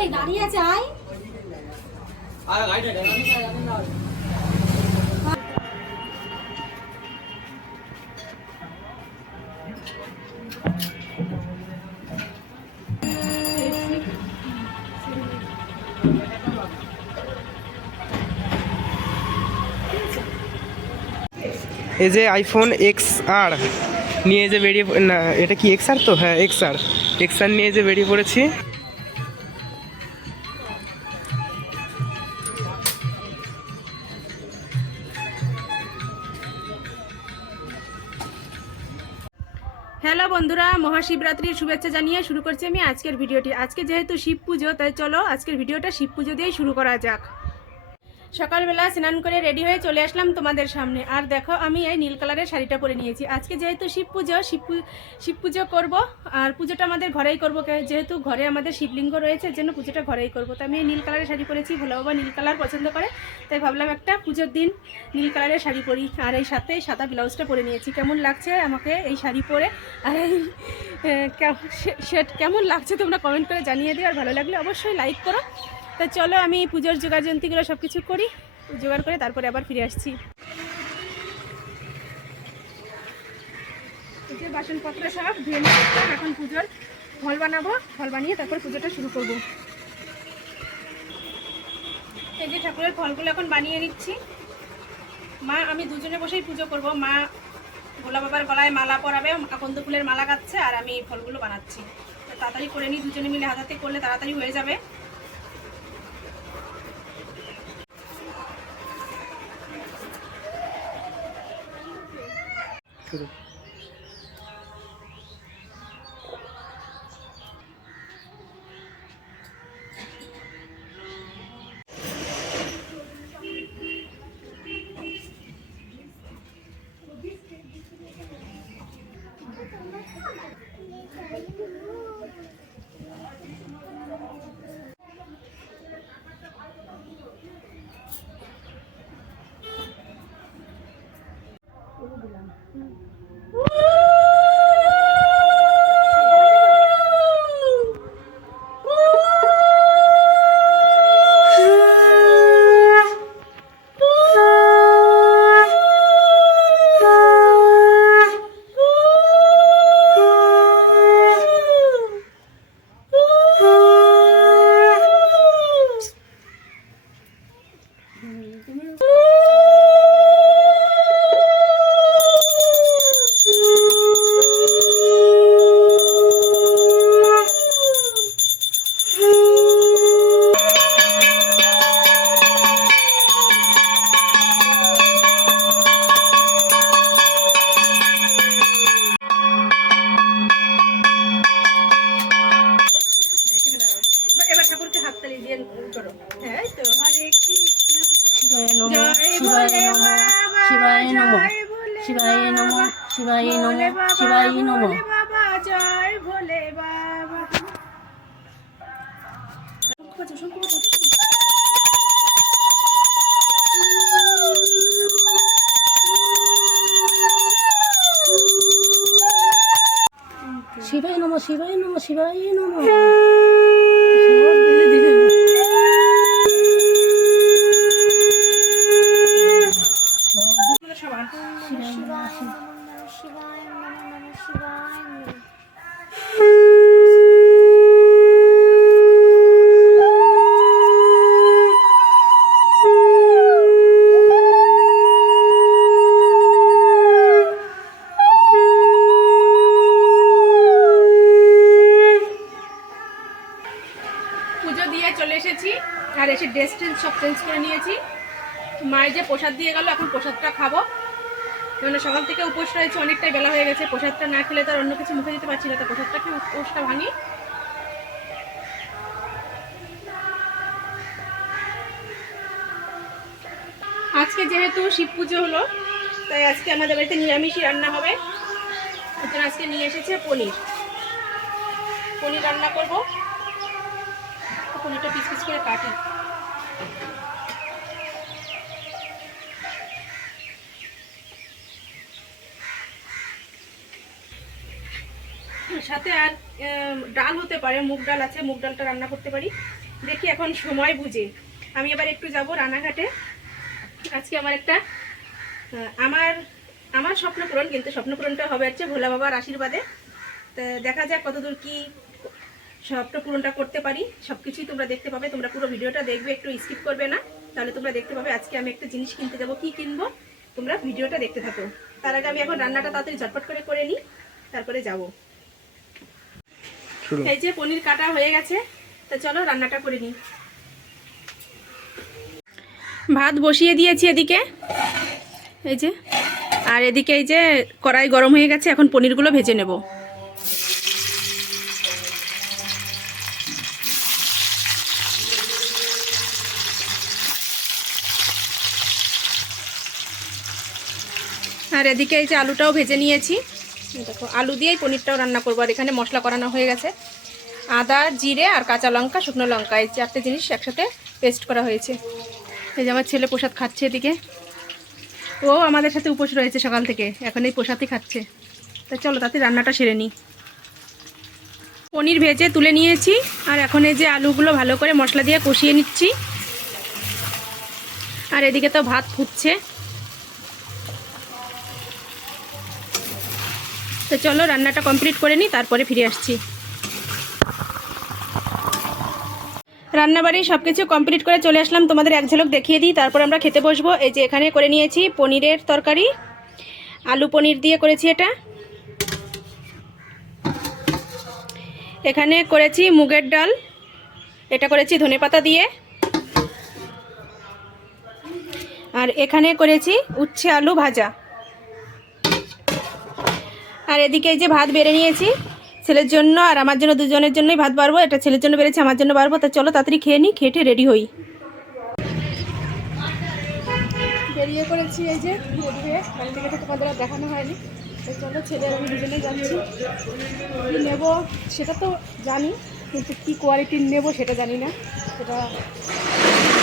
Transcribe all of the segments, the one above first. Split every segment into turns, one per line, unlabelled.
এই দাঁড়িয়ে
যে আইফোন এক্স আর নিয়ে যে বেরিয়ে না, এটা কি এক্স আর তো? হ্যাঁ এক্স আর এক্স আর নিয়ে যে বেরিয়ে পড়েছি।
হ্যালো বন্ধুরা, মহাশিবরাত্রির শুভেচ্ছা জানিয়ে শুরু করছি আমি আজকের ভিডিওটি। আজকে যেহেতু শিব পুজো, তাই চলো আজকের ভিডিওটা শিব পুজো দিয়েই শুরু করা যাক। সকালবেলা স্নান করে রেডি হয়ে চলে আসলাম তোমাদের সামনে। আর দেখো, আমি এই নীল কালারের শাড়িটা পরে নিয়েছি। আজকে যেহেতু শিব পুজো, শিব শিব পুজো করব, আর পুজোটা আমাদের ঘরেই করব। যেহেতু ঘরে আমাদের শিবলিঙ্গ রয়েছে জন্য পুজোটা ঘরেই করব। তো আমি এই নীল কালারের শাড়ি পরেছি, ভোলা বাবা নীল কালার পছন্দ করে। তাই ভাবলাম একটা পুজোর দিন নীল কালারের শাড়ি পরি। আর এই সাথে সাদা ব্লাউজটা পরে নিয়েছি। কেমন লাগছে আমাকে এই শাড়ি পরে? আর এই কেমন লাগছে তোমরা কমেন্ট করে জানিয়ে দিও। আর ভালো লাগলে অবশ্যই লাইক করো। তা চলো আমি পুজোর জোগাড় যন্ত্রীগুলো সব কিছু করি, জোগাড় করে তারপরে আবার ফিরে আসছি। বাসনপত্র সব ধুয়ে নিয়ে এখন পুজোর ফল বানাবো ফল বানিয়ে তারপর পুজোটা শুরু করব। এই যে ঠাকুরের ফলগুলো এখন বানিয়ে নিচ্ছি। মা, আমি দুজনে বসেই পুজো করব। মা গোলা বাবার গলায় মালা পরাবে, আকন্দ ফুলের মালা কাটছে আর আমি ফলগুলো বানাচ্ছি। তাড়াতাড়ি করে নিই, দুজনে মিলে হাতাতে করলে তাড়াতাড়ি হয়ে যাবে।
শুরু
শিবায় নমঃ
ভোলে
নমঃ
ভোলে
নমঃ
জয় ভোলে বাবা।
শিবায় নমঃ শিবায় নমঃ শিবায় নমঃ
দিয়ে চলে এসেছি। আর এসে ড্রেস ট্রেস সব চেঞ্জ করে নিয়েছি। মায়ের যে প্রসাদ দিয়ে গেল, এখন প্রসাদটা খাব। মানে সকাল থেকে উপোস রয়েছে, অনেকটাই বেলা হয়ে গেছে। প্রসাদটা না খেলে তার অন্য কিছু মুখে দিতে পারছি না। তো প্রসাদটা খেয়ে উপোসটা ভাঙি। আজকে যেহেতু শিব পুজো হলো, তাই আজকে আমাদের বাড়িতে নিরামিষই রান্না হবে। আজকে নিয়ে এসেছে পনির। পনির রান্না করব। পনিরটা পিস পিস করে কাটি। সাথে আর ডাল হতে পারে, মুগ ডাল আছে, মুগ ডালটা রান্না করতে পারি। দেখি এখন সময় বুঝে। আমি এবার একটু যাব রান্নাঘাটে। আজকে আমার একটা আমার আমার স্বপ্ন পূরণ কিন্তু স্বপ্ন পূরণটা হবে হচ্ছে ভোলা বাবার আশীর্বাদে। তো দেখা যাক কতদূর কি স্বপ্ন পূরণটা করতে পারি সব কিছুই তোমরা দেখতে পাবে তোমরা পুরো ভিডিওটা দেখবে একটু স্কিপ করবে না তাহলে তোমরা দেখতে পাবে আজকে আমি একটা জিনিস কিনতে যাব। কি কিনবো? তোমরা ভিডিওটা দেখতে থাকো। তার আগে আমি এখন রান্নাটা তাড়াতাড়ি ঝটপট করে করে নিই তারপরে যাব। এই যে পনির কাটা হয়ে গেছে তা চলো রান্নাটা করে নিই। ভাত বসিয়ে দিয়েছি এদিকে। এই যে আর এদিকে এই যে কড়াই গরম হয়ে গেছে এখন পনিরগুলো ভেজে নেব। আর এদিকে এই যে আলুটাও ভেজে নিয়েছি। দেখো, আলু দিয়েই পনিরটাও রান্না করব। আর এখানে মশলা করানো হয়ে গেছে। আদা, জিরে আর কাঁচা লঙ্কা, শুকনো লঙ্কা, এই চারটে জিনিস একসাথে পেস্ট করা হয়েছে। এই যে আমার ছেলে প্রসাদ খাচ্ছে এদিকে। ও আমাদের সাথে উপোস রয়েছে সকাল থেকে। এখন এই প্রসাদই খাচ্ছে। তা চলো, তাতে রান্নাটা সেরে নিই। পনির ভেজে তুলে নিয়েছি। আর এখন এই যে আলুগুলো ভালো করে মশলা দিয়ে কষিয়ে নিচ্ছি। আর এদিকে তো ভাত ফুটছে। তো চলো রান্নাটা কমপ্লিট করে নিই, তারপরে ফিরে আসছি। রান্নাবাড়ি সব কিছু কমপ্লিট করে চলে আসলাম। তোমাদের এক ঝলক দেখিয়ে দিই, তারপর আমরা খেতে বসবো। এই যে এখানে করে নিয়েছি পনিরের তরকারি, আলু পনির দিয়ে করেছি এটা। এখানে করেছি মুগের ডাল, এটা করেছি ধনেপাতা দিয়ে। আর এখানে করেছি উচ্ছে আলু ভাজা। আর এদিকে এই যে ভাত বেড়ে নিয়েছি, ছেলের জন্য আর আমার জন্য দুজনের জন্যই ভাত বাড়বো। এটা ছেলের জন্য বেড়েছে, আমার জন্য বাড়বো। তা চলো তাড়াতাড়ি খেয়ে নিই খেটে রেডি হই। বেরিয়ে পড়েছি এই যে তোমাদের দেখানো হয়নি। তো চলো ছেলে আমি দুজনেই যাচ্ছি। কী নেব সেটা তো জানি, কিন্তু কী কোয়ালিটির নেব সেটা জানি না। সেটা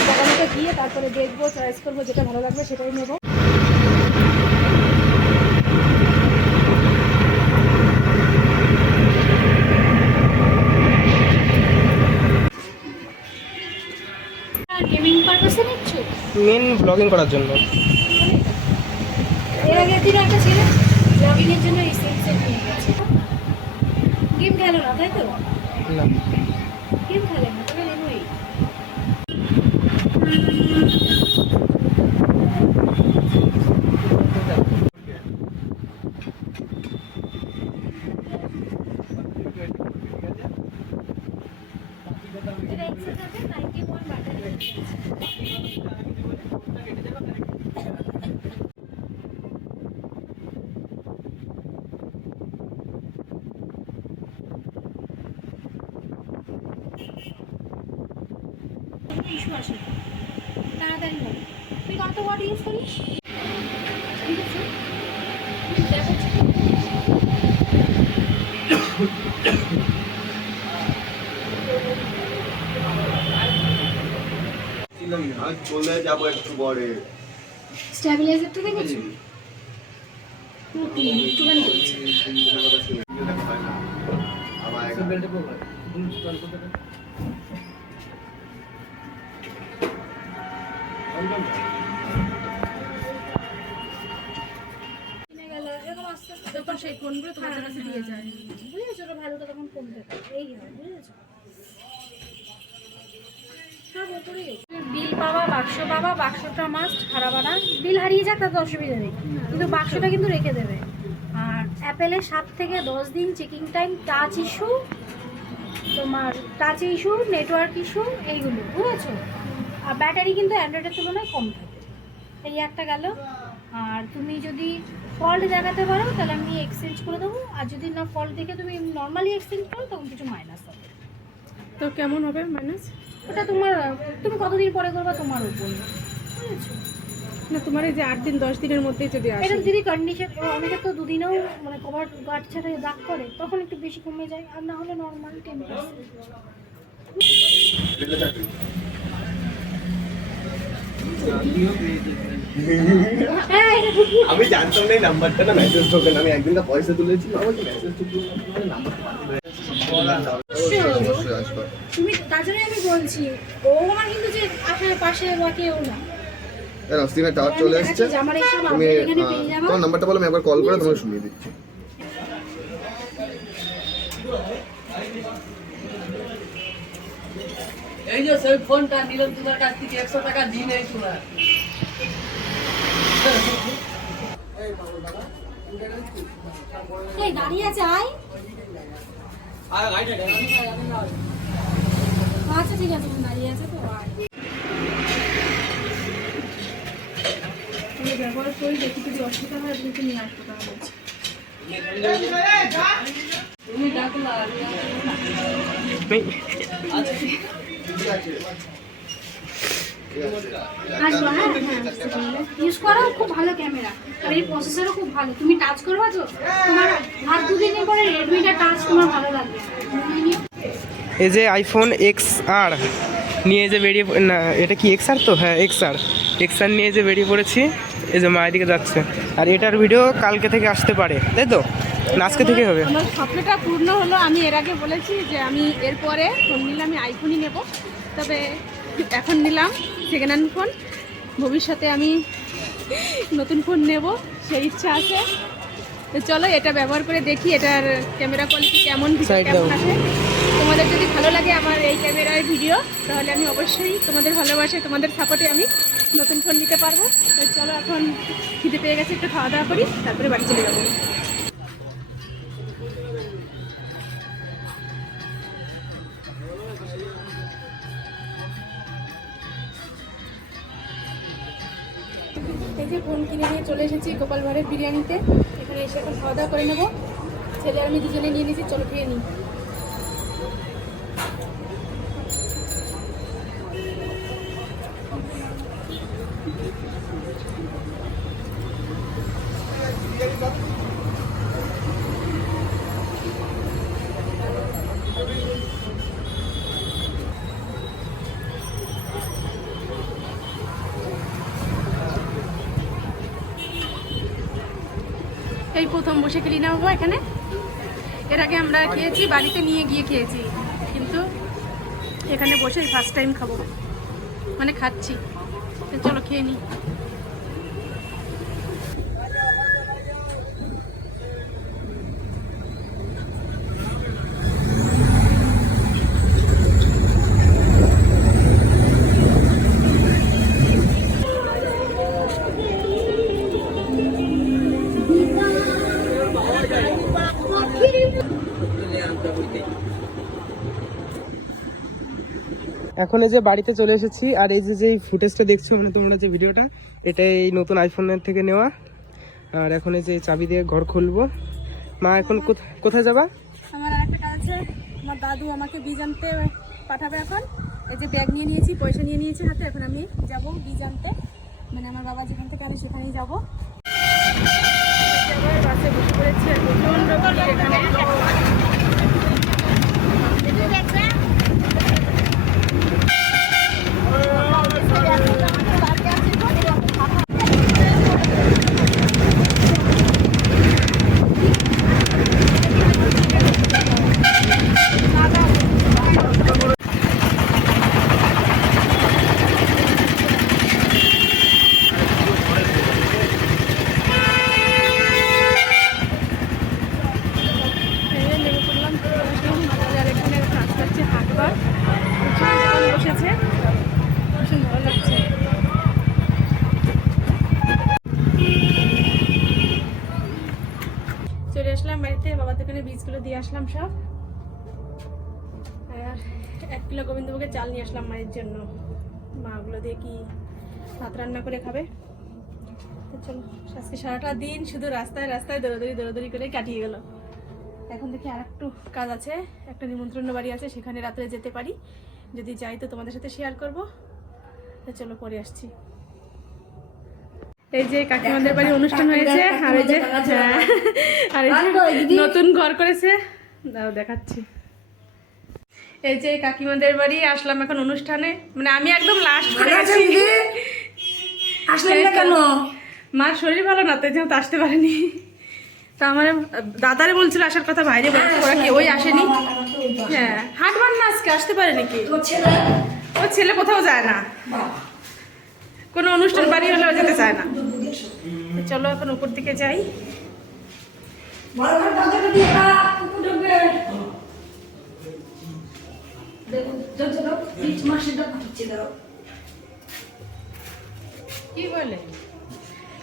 দোকানেতে গিয়ে তারপরে দেখব চয়েস করব, যেটা ভালো লাগবে সেটাই নেব।
মেন ব্লগিং করার জন্য।
এর আগের দিন একটা ছেলে ব্লগিংয়ের জন্য এসেন্সিয়াল নিয়ে গেছে। গেম খেলো না তাই তো?
না।
গেম খেলে না তবে নেবই এটা এক্সেস আছে 91 ব্যাটারি ইস্যু আসে। তাড়াতাড়ি হবে তুই কত ওয়াট ইউজ করিস? ঠিক আছে
চলে যাব একটু পরে
স্ট্যাবিলাইজারটা দেখেছি একটুখানি করেছি
আমার
বিল পাবা বাক্স পাবা বাক্সটা মাস্ট হারাবা না বিল হারিয়ে যাক, তাতে অসুবিধা নেই। কিন্তু বাক্সটা কিন্তু রেখে দেবে। আর অ্যাপেলের সাত থেকে দশ দিন চেকিং টাইম টাচ ইস্যু তোমার টাচ ইস্যু নেটওয়ার্ক ইস্যু এইগুলো, বুঝেছ? আর ব্যাটারি কিন্তু অ্যান্ড্রয়েডের তুলনায় কম থাকে। এই একটা গেল। আর তুমি যদি ফল্ট দেখাতে পারো তাহলে আমি এক্সচেঞ্জ করে দেবো। আর যদি না ফল্ট দেখে তুমি নর্মালি এক্সচেঞ্জ করো তখন কিছু মাইনাস হবে।
তো কেমন হবে মাইনাস
ওটা তোমার তুমি কতদিন পরে করবা তোমার উপর। বুঝেছ?
না তোমার এই যে আট দিন দশ দিনের মধ্যে যদি আসে।
এটা যদি কন্ডিশন অনেকে তো দুদিনেও মানে কভার গার্ড ছাড়া দাগ করে তখন একটু বেশি কমে যায়। আর না হলে নর্মাল টেন ঠিকই
আমি জানতাম না এই নাম্বারটা না মেসেজ ঢোকে না। আমি একদিন না পয়সা তুলেছি আমাকে মেসেজ ঢুকলো নাম্বারটা
আমি বলছি ও আমার কিন্তু যে আশেপাশে পাশে বা কেউ না।
দেখো টাওয়ার চলে তুমি
পেয়ে যাব।
তোমার নাম্বারটা বলো আমি একবার কল করে তোমাকে শুনিয়ে দিচ্ছি।
এই যে সেই ফোনটা নিলাম তোমার কাছ থেকে একশো টাকা দিন এই তোমার।
এই দাঁড়িয়ে আছে আয়। আচ্ছা ঠিক আছে তুমি দাঁড়িয়ে আছে তো
ব্যবহার করি দেখি যদি অসুবিধা হয় আপনি একটু নিয়ে আসব তাহলে
তুমি ডাকলা
নেই
হ্যাঁ আর এই
এই যে আইফোন এক্স আর নিয়ে যে বেরিয়ে না, এটা কি এক্স আর তো? হ্যাঁ এক্স আর এক্স আর নিয়ে যে বেরিয়ে পড়েছি, এই যে মায়ের দিকে যাচ্ছে। আর এটার ভিডিও কালকে থেকে আসতে পারে, তাই তো? না আজকে থেকে হবে।
আমার স্বপ্নটা পূর্ণ হলো আমি এর আগে বলেছি যে আমি এরপরে ফোন নিলে আমি আইফোনই নেব। তবে এখন নিলাম সেকেন্ড হ্যান্ড ফোন ভবিষ্যতে আমি নতুন ফোন নেব সেই ইচ্ছা আছে। তো চলো এটা ব্যবহার করে দেখি এটার ক্যামেরা কোয়ালিটি কেমন কেমন আছে। তোমাদের যদি ভালো লাগে আমার এই ক্যামেরার ভিডিও তাহলে আমি অবশ্যই তোমাদের ভালোবাসে তোমাদের সাপোর্টে আমি নতুন ফোন নিতে পারব। তো চলো এখন খিদে পেয়ে গেছে একটু খাওয়া দাওয়া করি তারপরে বাড়ি চলে যাব। এই যে ফোন কিনে নিয়ে চলে এসেছি গোপাল ভাড়ের বিরিয়ানিতে। এখানে এসে এখন খাওয়া দাওয়া করে নেব। ছেলে আমি দুজনে নিয়ে নিয়েছি, চলো খেয়ে নিই। এই প্রথম বসে খেলি না বাবা এখানে? এর আগে আমরা খেয়েছি, বাড়িতে নিয়ে গিয়ে খেয়েছি। কিন্তু এখানে বসে ফার্স্ট টাইম খাব। মানে খাচ্ছি। চলো খেয়ে নিই
এখন এই যে বাড়িতে চলে এসেছি, আর এই যে যে ফুটেজটা দেখছ মানে তোমরা যে ভিডিওটা, এটা এই নতুন আইফোনের থেকে নেওয়া। আর এখন এই যে চাবি দিয়ে ঘর খুলবো। মা, এখন কোথা- কোথায় যাবা?
আমার একটা কাজ আছে। আমার দাদু আমাকে বীজ আনতে পাঠাবে এখন। এই যে ব্যাগ নিয়ে নিয়েছি, পয়সা নিয়ে নিয়েছি হাতে। এখন আমি যাব বীজ আনতে মানে আমার বাবা যেখান থেকে আনে সেখানেই যাব। বাসে বসে পড়েছি আর প্রচণ্ড ভিড় এখানে এই যে নেমে পড়লাম চলে আসলাম বাজার এখানে কাজ করছে হাটবার প্রচুর দোকান বসেছে ভীষণ ভালো লাগছে চলে আসলাম বাড়িতে বাবা দোকানে বীজগুলো দিয়ে আসলাম সব। আর এক কিলো গোবিন্দভোগে চাল নিয়ে আসলাম মায়ের জন্য। মা ওগুলো দিয়ে কি ভাত রান্না করে খাবে? তো চলো, আজকে সারাটা দিন শুধু রাস্তায় রাস্তায় দৌড়াদৌড়ি দৌড়াদৌড়ি করে কাটিয়ে গেল। এখন দেখি আর একটু কাজ আছে, একটা নিমন্ত্রণ বাড়ি আছে, সেখানে রাত্রে যেতে পারি। যদি যাই তো তোমাদের সাথে শেয়ার করব। চলো, পরে আসছি। এই যে কাকিমাদের বাড়ি অনুষ্ঠান হয়েছে আর এই যে হ্যাঁ, আর এই যে নতুন ঘর করেছে। দাও দেখাচ্ছি। এই যে কাকিমাদের বাড়ি আসলাম এখন অনুষ্ঠানে। মানে আমি একদম লাস্ট করে গেছি
আসলেন না কেন?
মার শরীর ভালো না তাই যেহেতু আসতে পারেনি। তা আমার দাদারে বলছিল আসার কথা বাইরে বলছে ওরা কি ওই আসেনি? হ্যাঁ হাটবার না আজকে আসতে পারে নাকি ও ছেলে? কোথাও যায় না। কোনো অনুষ্ঠান বাড়ি হলেও যেতে চায় না। চলো এখন উপর দিকে যাই।
কি বলে?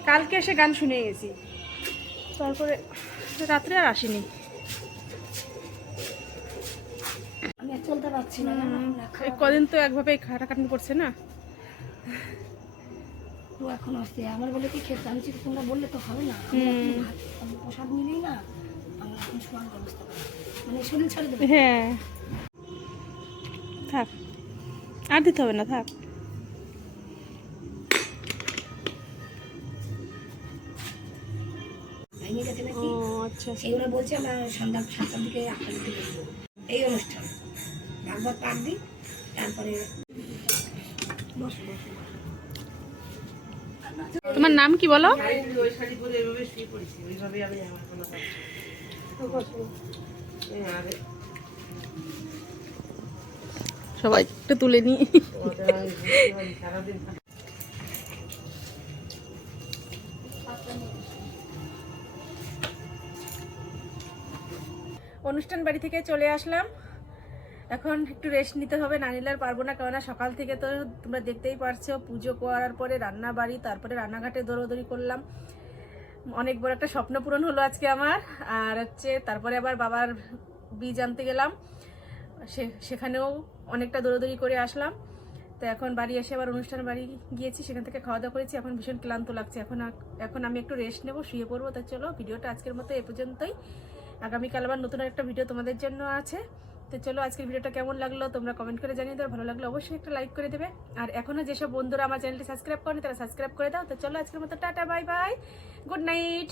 কালকে এসে গান শুনে গেছি। তারপরে রাত্রে আর আসেনি।
চলতে পারছি না।
কদিন তো একভাবে খাটাখাটনি করছে না।
ও এখন আসছে। আমার বলে কি খেতে আমি তোমরা বললে তো হবে না। আমি প্রসাদ নিলেই না আমার এখন শোয়ার ব্যবস্থা করো। মানে শরীর ছাড়ে দেবে।
হ্যাঁ। থাক। আর দিতে হবে না থাক। আচ্ছা।
বলছে আমরা সন্ধ্যা সাতটার দিকে আটটার দিকে এই অনুষ্ঠান। ভাগবত পাঠ দিই তারপরে বসো বসো।
তোমার নাম কি বলো? সবাই একটু তুলে নি। অনুষ্ঠান বাড়ি থেকে চলে আসলাম। এখন একটু রেস্ট নিতে হবে নানিলার পারব না, কেননা সকাল থেকে তো তোমরা দেখতেই পারছ, পুজো করার পরে রান্না বাড়ি, তারপরে রান্নাঘাটে দৌড়দৌড়ি করলাম। অনেক বড় একটা স্বপ্ন পূরণ হলো আজকে আমার, আর হচ্ছে তারপরে আবার বাবার বীজ আনতে গেলাম সেখানেও অনেকটা দৌড়দৌড়ি করে আসলাম। তো এখন বাড়ি এসে আবার অনুষ্ঠান বাড়ি গিয়েছি, সেখান থেকে খাওয়া দাওয়া করেছি, এখন ভীষণ ক্লান্ত লাগছে, এখন আর- এখন আমি একটু রেস্ট নেব, শুয়ে পড়ব, তো চলো ভিডিওটা আজকের মতো এ পর্যন্তই। আগামীকাল আবার নতুন একটা ভিডিও তোমাদের জন্য আছে। তো চলো আজকের ভিডিওটা কেমন লাগল তোমরা কমেন্ট করে জানিয়ে দাও। ভালো লাগল অবশ্যই একটা লাইক করে দেবে। আর এখনও যেসব বন্ধুরা আমার চ্যানেলটি সাবস্ক্রাইব করেনি তারা সাবস্ক্রাইব করে দাও। তো চলো আজকের মতো tata bye bye good night